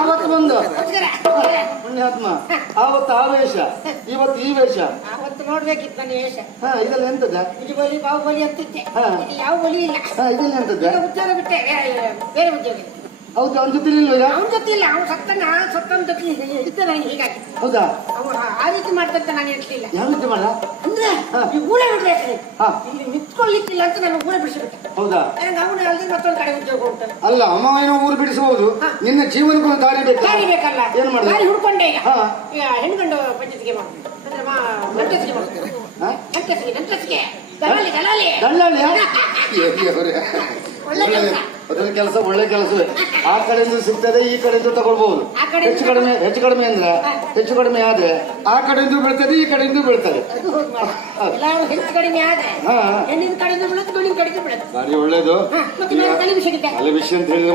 ಅವತ್ತು ಬಂದು ಪುಣ್ಯಾತ್ಮ ಆವತ್ತು ಆ ವೇಷ ಇವತ್ತು ಈ ವೇಷ. ಅವತ್ತು ನೋಡ್ಬೇಕಿತ್ತು ನನ್ನ ವೇಷ. ಇದೆಲ್ಲ ಎಂತದ? ಇದು ಬಲಿ ಬಾಹುಬಲಿ ಅಂತಿದ್ದೆ. ಯಾವ ಬಲಿ ಇಲ್ಲ. ಇದೆಲ್ಲ ಎಂತದ? ಉದ್ಯೋಗ ಬಿಟ್ಟೆ ಬೇರೆ ಉದ್ಯೋಗ. ಹೌದು, ಅವನ ಜೊತೆ ಇಲ್ವ? ಅವನ ಜೊತೆ ಇಲ್ಲ, ಅವನು ಸತ್ತನ ಜೊತೆ ಇದ್ದ ನನಗೆ ಹೀಗಾಗಿ. ಹೌದಾ? ಅವನು ಆ ರೀತಿ ಮಾಡ್ತಂತ ನಾನು ಇರ್ಲಿಲ್ಲ. ಯಾವ ರೀತಿ ಮಾಡ ಅಂದ್ರೆ ಈ ಊರೇ ಬಿಡ್ಬೇಕು, ಇಲ್ಲಿ ನಿಂತ್ಕೊಳ್ಳಿಕ್ಕಿಲ್ಲ ಅಂತ ನಾನು ಊರೇ ಬಿಡಿಸ್ಬಿಟ್ಟೆ. ಹೌದಾ? ಅವನು ಅಲ್ಲಿ ಮತ್ತೊಂದು ಕಡೆ ಉದ್ಯೋಗ ಉಂಟು. ಅಲ್ಲ, ಅಮ್ಮ ಏನೋ ಊರು ಬಿಡಿಸಬಹುದು, ನಿನ್ನ ಜೀವನಕ್ಕೂ ದಾರಿ ಬೇಕು. ದಾರಿ ಬೇಕಲ್ಲ, ಏನ್ ಮಾಡಿದೆ? ದಾರಿ ಹುಡ್ಕೊಂಡೆ. ಈಗ ಹೆಣ್ಗಂಡು ಪಂಚಾಯತ್ಗೆ ಮಾಡ್ತೀನಿ ಅಂದ್ರೆ ನಂಟಸಿಗೆ ಮಾಡ್ತೀನಿ. ನಂಟಸಿಗೆ ದಲ್ಲಾಳಿ ದಲ್ಲಾಳಿ ಅದ್ರಲ್ಲಿ ಕೆಲಸ ಒಳ್ಳೆ ಕೆಲಸವೇ. ಆ ಕಡೆಯಿಂದ ಸಿಗ್ತದೆ, ಈ ಕಡೆಯಿಂದ ತಗೊಳ್ಬಹುದು. ಹೆಚ್ಚು ಕಡಿಮೆ ಅಂದ್ರೆ ಹೆಚ್ಚು ಕಡಿಮೆ ಆದ್ರೆ ಆ ಕಡೆಯಿಂದ ಬೀಳ್ತದೆ, ಈ ಕಡೆಯಿಂದ ಬೀಳ್ತದೆ. ಹೆಚ್ಚು ಕಡಿಮೆ ಆದ್ರೆ ಹೆಣ್ಣಿನ ಕಡೆಯಿಂದ ಬೀಳುತ್ತೆ, ಗಂಡಿನ ಕಡೆಯಿಂದ ಬೀಳುತ್ತೆ. ದಾರಿ ಒಳ್ಳೇದು. ಮತ್ತೆ ತಲೆ ವಿಷಯ ತಲೆ ವಿಷಯ ಅಂತ ಹೇಳಿದ್ರೆ